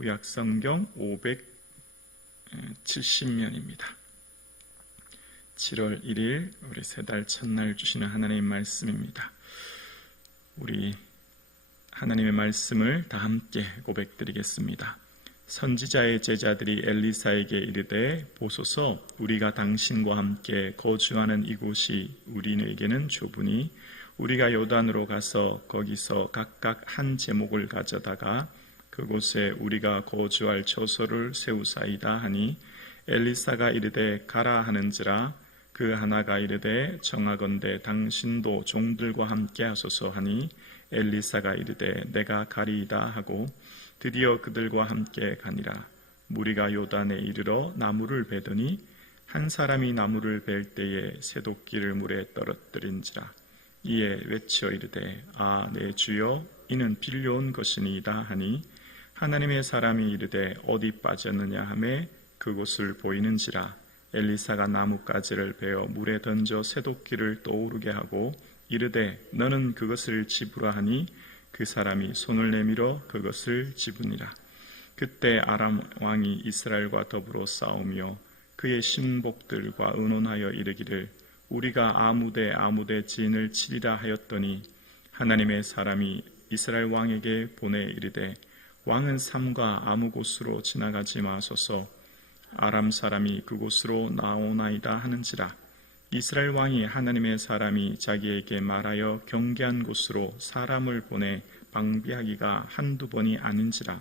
구약 성경 570면입니다. 7월 1일 우리 새 달 첫날 주시는 하나님의 말씀입니다. 우리 하나님의 말씀을 다 함께 고백드리겠습니다. 선지자의 제자들이 엘리사에게 이르되 보소서 우리가 당신과 함께 거주하는 이곳이 우리에게는 좁으니 우리가 요단으로 가서 거기서 각각 한 제목을 가져다가 그곳에 우리가 거주할 처소를 세우사이다 하니 엘리사가 이르되 가라 하는지라 그 하나가 이르되 정하건대 당신도 종들과 함께 하소서 하니 엘리사가 이르되 내가 가리이다 하고 드디어 그들과 함께 가니라. 무리가 요단에 이르러 나무를 베더니 한 사람이 나무를 벨 때에 새도끼를 물에 떨어뜨린지라. 이에 외쳐 이르되 아 내 주여 이는 빌려온 것이니이다 하니 하나님의 사람이 이르되 어디 빠졌느냐 하매 그곳을 보이는지라. 엘리사가 나뭇가지를 베어 물에 던져 새도끼를 떠오르게 하고 이르되 너는 그것을 집으라 하니 그 사람이 손을 내밀어 그것을 집으니라. 그때 아람 왕이 이스라엘과 더불어 싸우며 그의 신복들과 의논하여 이르기를 우리가 아무데 진을 치리라 하였더니 하나님의 사람이 이스라엘 왕에게 보내 이르되 왕은 삼가 아무 곳으로 지나가지 마소서 아람 사람이 그곳으로 나오나이다 하는지라. 이스라엘 왕이 하나님의 사람이 자기에게 말하여 경계한 곳으로 사람을 보내 방비하기가 한두 번이 아닌지라.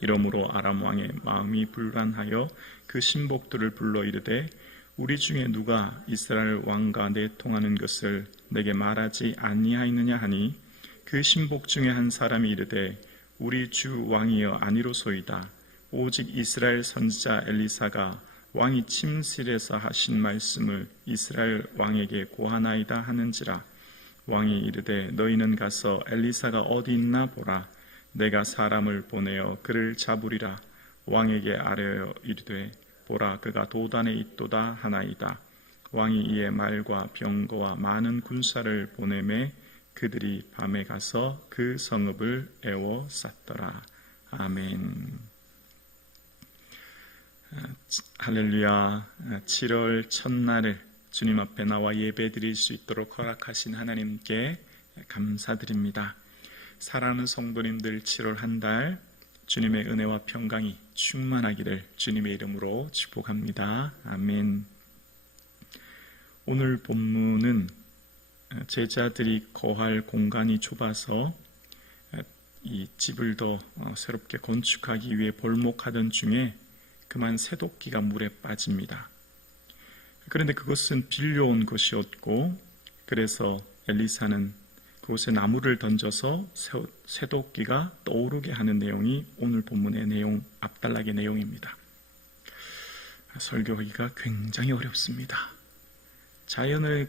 이러므로 아람 왕의 마음이 불안하여 그 신복들을 불러 이르되 우리 중에 누가 이스라엘 왕과 내통하는 것을 내게 말하지 아니하였느냐 하니 그 신복 중에 한 사람이 이르되 우리 주 왕이여 아니로소이다. 오직 이스라엘 선지자 엘리사가 왕이 침실에서 하신 말씀을 이스라엘 왕에게 고하나이다 하는지라. 왕이 이르되 너희는 가서 엘리사가 어디 있나 보라. 내가 사람을 보내어 그를 잡으리라. 왕에게 아뢰어 이르되 보라 그가 도단에 있도다 하나이다. 왕이 이에 말과 병거와 많은 군사를 보내매 그들이 밤에 가서 그 성읍을 에워쌌더라. 아멘. 할렐루야. 7월 첫날을 주님 앞에 나와 예배 드릴 수 있도록 허락하신 하나님께 감사드립니다. 사랑하는 성도님들 7월 한 달 주님의 은혜와 평강이 충만하기를 주님의 이름으로 축복합니다. 아멘. 오늘 본문은 제자들이 거할 공간이 좁아서 이 집을 더 새롭게 건축하기 위해 벌목하던 중에 그만 새도끼가 물에 빠집니다. 그런데 그것은 빌려온 것이었고 그래서 엘리사는 그곳에 나무를 던져서 새도끼가 떠오르게 하는 내용이 오늘 본문의 내용, 앞단락의 내용입니다. 설교하기가 굉장히 어렵습니다. 자연의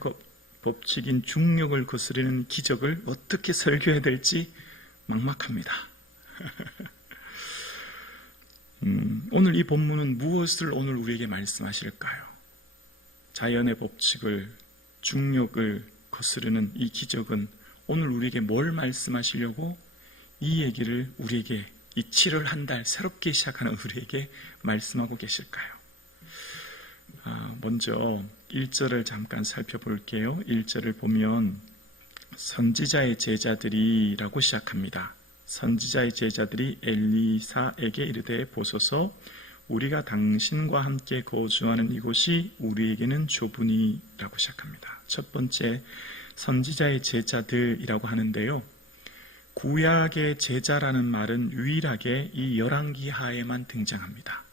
법칙인 중력을 거스르는 기적을 어떻게 설교해야 될지 막막합니다. 오늘 이 본문은 무엇을 오늘 우리에게 말씀하실까요? 자연의 법칙을, 중력을 거스르는 이 기적은 오늘 우리에게 뭘 말씀하시려고 이 얘기를 우리에게 이 7월 한 달 새롭게 시작하는 우리에게 말씀하고 계실까요? 먼저 1절을 잠깐 살펴볼게요. 1절을 보면 선지자의 제자들이라고 시작합니다. 선지자의 제자들이 엘리사에게 이르되 보소서 우리가 당신과 함께 거주하는 이곳이 우리에게는 좁으니 라고 시작합니다. 첫 번째 선지자의 제자들이라고 하는데요. 구약의 제자라는 말은 유일하게 이 열왕기하에만 등장합니다.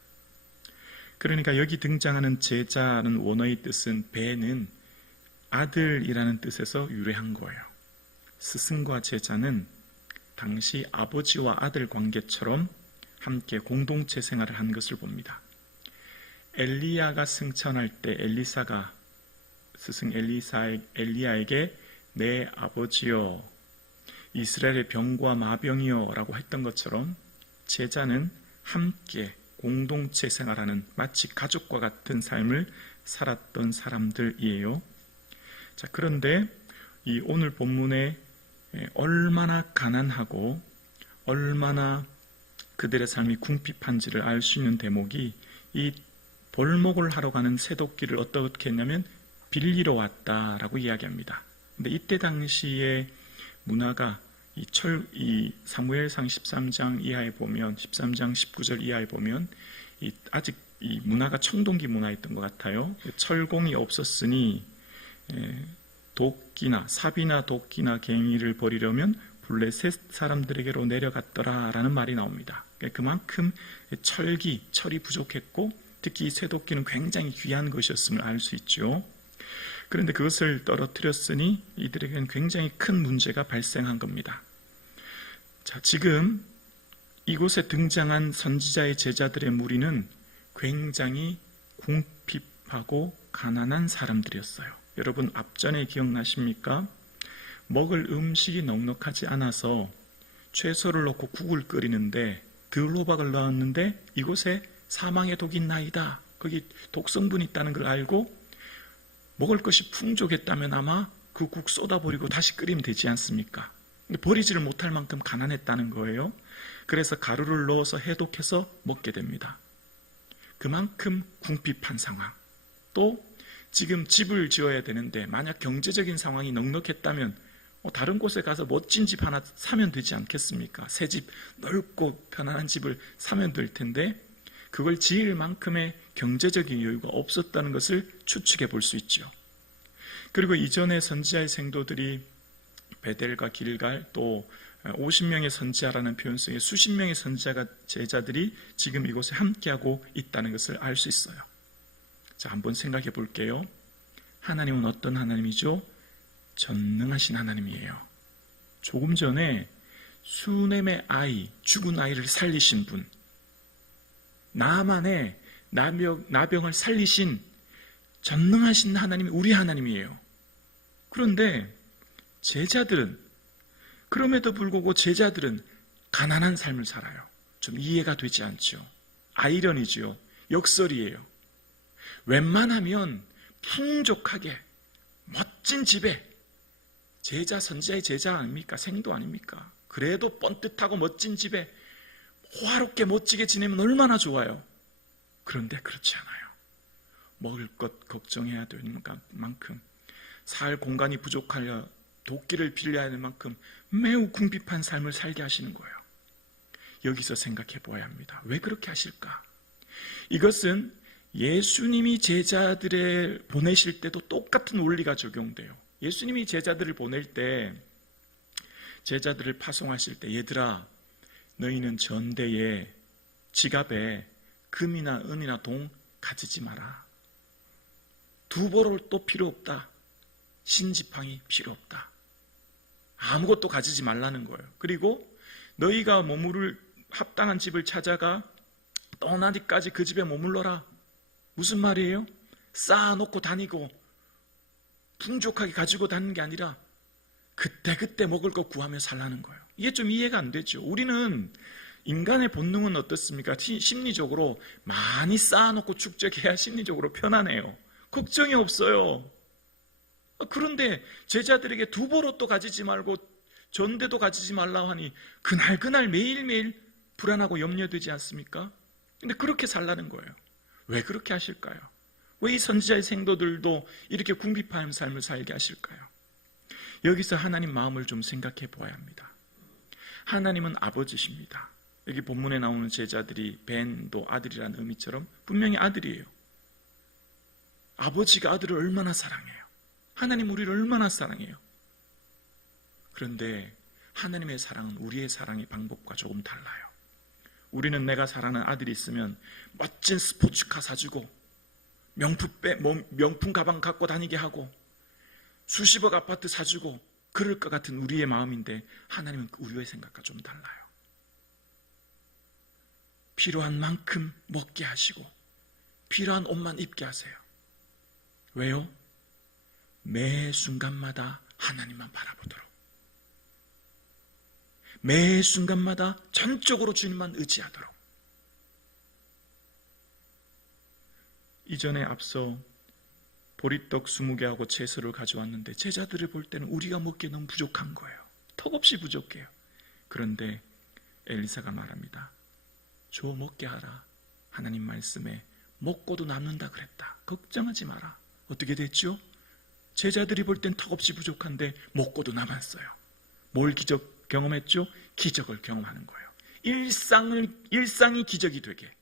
그러니까 여기 등장하는 제자는 원어의 뜻은 배는 아들이라는 뜻에서 유래한 거예요. 스승과 제자는 당시 아버지와 아들 관계처럼 함께 공동체 생활을 한 것을 봅니다. 엘리야가 승천할 때 엘리사가 스승 엘리야에게 내 아버지여 이스라엘의 병과 마병이여 라고 했던 것처럼 제자는 함께 공동체 생활하는 마치 가족과 같은 삶을 살았던 사람들이에요. 자, 그런데 이 오늘 본문에 얼마나 가난하고 얼마나 그들의 삶이 궁핍한지를 알 수 있는 대목이 이 벌목을 하러 가는 새도끼를 어떻게 했냐면 빌리러 왔다라고 이야기합니다. 근데 이때 당시의 문화가 이 사무엘상 13장 이하에 보면 13장 19절 이하에 보면 아직 이 문화가 청동기 문화였던 것 같아요. 철공이 없었으니 도끼나 삽이나 도끼나 갱이를 버리려면 블레셋 사람들에게로 내려갔더라라는 말이 나옵니다. 그만큼 철이 부족했고 특히 쇠도끼는 굉장히 귀한 것이었음을 알 수 있죠. 그런데 그것을 떨어뜨렸으니 이들에게는 굉장히 큰 문제가 발생한 겁니다. 자, 지금 이곳에 등장한 선지자의 제자들의 무리는 굉장히 궁핍하고 가난한 사람들이었어요. 여러분 앞전에 기억나십니까? 먹을 음식이 넉넉하지 않아서 채소를 넣고 국을 끓이는데 들호박을 넣었는데 이곳에 사망의 독이 있나이다. 거기 독성분이 있다는 걸 알고 먹을 것이 풍족했다면 아마 그 국 쏟아버리고 다시 끓이면 되지 않습니까? 근데 버리지를 못할 만큼 가난했다는 거예요. 그래서 가루를 넣어서 해독해서 먹게 됩니다. 그만큼 궁핍한 상황. 또 지금 집을 지어야 되는데 만약 경제적인 상황이 넉넉했다면 다른 곳에 가서 멋진 집 하나 사면 되지 않겠습니까? 새 집, 넓고 편안한 집을 사면 될 텐데 그걸 지을 만큼의 경제적인 여유가 없었다는 것을 추측해 볼 수 있죠. 그리고 이전에 선지자의 생도들이 베델과 길갈 또 50명의 선지자라는 표현 속에 수십 명의 선지자가 제자들이 지금 이곳에 함께하고 있다는 것을 알 수 있어요. 자, 한번 생각해 볼게요. 하나님은 어떤 하나님이죠? 전능하신 하나님이에요. 조금 전에 수넴의 아이, 죽은 아이를 살리신 분, 나만의 나병을 살리신 전능하신 하나님이 우리 하나님이에요. 그런데 제자들은, 그럼에도 불구하고 제자들은 가난한 삶을 살아요. 좀 이해가 되지 않죠. 아이러니죠. 역설이에요. 웬만하면 풍족하게 멋진 집에 제자, 선지자의 제자 아닙니까? 생도 아닙니까? 그래도 번듯하고 멋진 집에 호화롭게 멋지게 지내면 얼마나 좋아요. 그런데 그렇지 않아요. 먹을 것 걱정해야 되는 만큼, 살 공간이 부족하여 도끼를 빌려야 하는 만큼 매우 궁핍한 삶을 살게 하시는 거예요. 여기서 생각해 보아야 합니다. 왜 그렇게 하실까? 이것은 예수님이 제자들을 보내실 때도 똑같은 원리가 적용돼요. 예수님이 제자들을 보낼 때, 제자들을 파송하실 때, 얘들아, 너희는 전대에 지갑에 금이나 은이나 동 가지지 마라. 두보롤도 필요 없다. 신지팡이 필요 없다. 아무것도 가지지 말라는 거예요. 그리고 너희가 머무를 합당한 집을 찾아가 떠나기까지 그 집에 머물러라. 무슨 말이에요? 쌓아놓고 다니고 풍족하게 가지고 다니는 게 아니라 그때그때 먹을 거 구하며 살라는 거예요. 이게 좀 이해가 안 되죠. 우리는 인간의 본능은 어떻습니까? 심리적으로 많이 쌓아놓고 축적해야 심리적으로 편안해요. 걱정이 없어요. 그런데 제자들에게 두보롯도 가지지 말고 전대도 가지지 말라 하니 그날 매일매일 불안하고 염려되지 않습니까? 근데 그렇게 살라는 거예요. 왜 그렇게 하실까요? 왜 이 선지자의 생도들도 이렇게 궁핍한 삶을 살게 하실까요? 여기서 하나님 마음을 좀 생각해 보아야 합니다. 하나님은 아버지십니다. 여기 본문에 나오는 제자들이 벤도 아들이라는 의미처럼 분명히 아들이에요. 아버지가 아들을 얼마나 사랑해요. 하나님 우리를 얼마나 사랑해요. 그런데 하나님의 사랑은 우리의 사랑의 방법과 조금 달라요. 우리는 내가 사랑하는 아들이 있으면 멋진 스포츠카 사주고 명품 가방 갖고 다니게 하고 수십억 아파트 사주고 그럴 것 같은 우리의 마음인데 하나님은 우리의 생각과 좀 달라요. 필요한 만큼 먹게 하시고 필요한 옷만 입게 하세요. 왜요? 매 순간마다 하나님만 바라보도록, 매 순간마다 전적으로 주님만 의지하도록. 이전에 앞서 보리떡 20개하고 채소를 가져왔는데 제자들을 볼 때는 우리가 먹기에 너무 부족한 거예요. 턱없이 부족해요. 그런데 엘리사가 말합니다. 줘 먹게 하라. 하나님 말씀에 먹고도 남는다 그랬다. 걱정하지 마라. 어떻게 됐죠? 제자들이 볼 땐 턱없이 부족한데 먹고도 남았어요. 뭘 기적 경험했죠? 기적을 경험하는 거예요. 일상이 기적이 되게,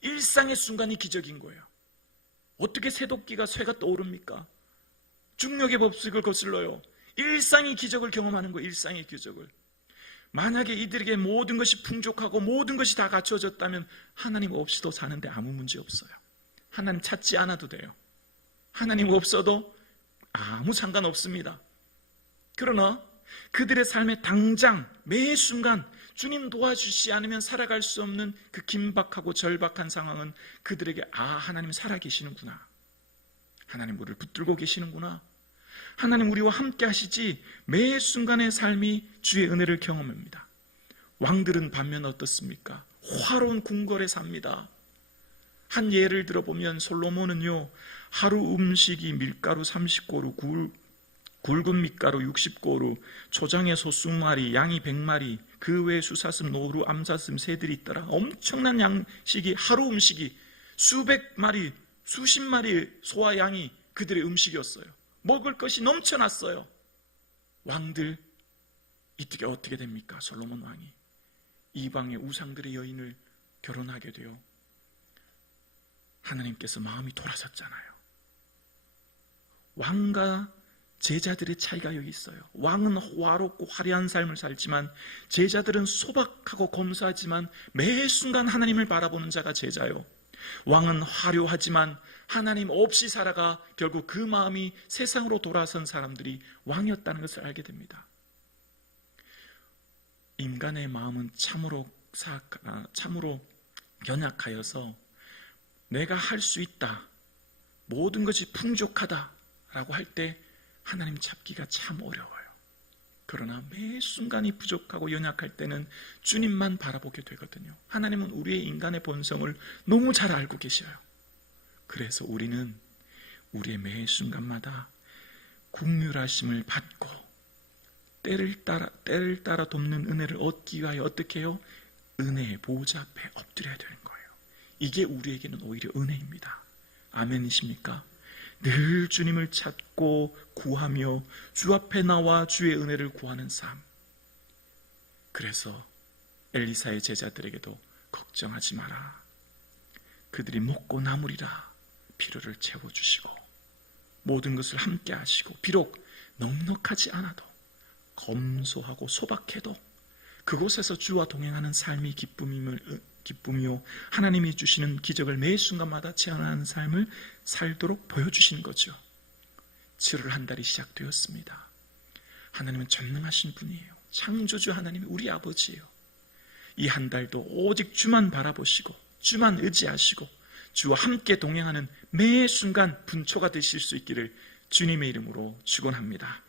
일상의 순간이 기적인 거예요. 어떻게 새도끼가 쇠가 떠오릅니까? 중력의 법칙을 거슬러요. 일상이 기적을 경험하는 거예요. 일상의 기적을. 만약에 이들에게 모든 것이 풍족하고 모든 것이 다 갖춰졌다면 하나님 없이도 사는데 아무 문제 없어요. 하나님 찾지 않아도 돼요. 하나님 없어도 아무 상관없습니다. 그러나 그들의 삶의 당장 매 순간 주님 도와주시지 않으면 살아갈 수 없는 그 긴박하고 절박한 상황은 그들에게 하나님 살아계시는구나. 하나님 우리를 붙들고 계시는구나. 하나님 우리와 함께 하시지. 매 순간의 삶이 주의 은혜를 경험합니다. 왕들은 반면 어떻습니까? 화로운 궁궐에 삽니다. 한 예를 들어보면 솔로몬은요, 하루 음식이 밀가루 30고루, 굵은 밀가루 60고루, 초장에 소 20마리, 양이 100마리, 그 외에 수사슴, 노루, 암사슴, 새들이 있더라. 엄청난 양식이, 하루 음식이 수백 마리, 수십 마리 소와 양이 그들의 음식이었어요. 먹을 것이 넘쳐났어요. 왕들, 이때 어떻게 됩니까? 솔로몬 왕이 이방의 우상들의 여인을 결혼하게 되어 하나님께서 마음이 돌아섰잖아요. 왕과 제자들의 차이가 여기 있어요. 왕은 호화롭고 화려한 삶을 살지만 제자들은 소박하고 검소하지만 매 순간 하나님을 바라보는 자가 제자요. 왕은 화려하지만 하나님 없이 살아가 결국 그 마음이 세상으로 돌아선 사람들이 왕이었다는 것을 알게 됩니다. 인간의 마음은 참으로 연약하여서 내가 할 수 있다, 모든 것이 풍족하다라고 할 때 하나님 찾기가 참 어려워요. 그러나 매 순간이 부족하고 연약할 때는 주님만 바라보게 되거든요. 하나님은 우리의 인간의 본성을 너무 잘 알고 계셔요. 그래서 우리는 우리의 매 순간마다 긍휼하심을 받고 때를 따라 돕는 은혜를 얻기 위하여 어떻게 해요? 은혜의 보좌 앞에 엎드려야 되는 거예요. 이게 우리에게는 오히려 은혜입니다. 아멘이십니까? 늘 주님을 찾고 구하며 주 앞에 나와 주의 은혜를 구하는 삶. 그래서 엘리사의 제자들에게도 걱정하지 마라. 그들이 먹고 남으리라. 필요를 채워주시고 모든 것을 함께 하시고 비록 넉넉하지 않아도 검소하고 소박해도 그곳에서 주와 동행하는 삶이 기쁨이요 하나님이 주시는 기적을 매 순간마다 체험하는 삶을 살도록 보여주시는 거죠. 7월 한 달이 시작되었습니다. 하나님은 전능하신 분이에요. 창조주 하나님이 우리 아버지예요. 이 한 달도 오직 주만 바라보시고 주만 의지하시고 주와 함께 동행하는 매 순간 분초가 되실 수 있기를 주님의 이름으로 축원합니다.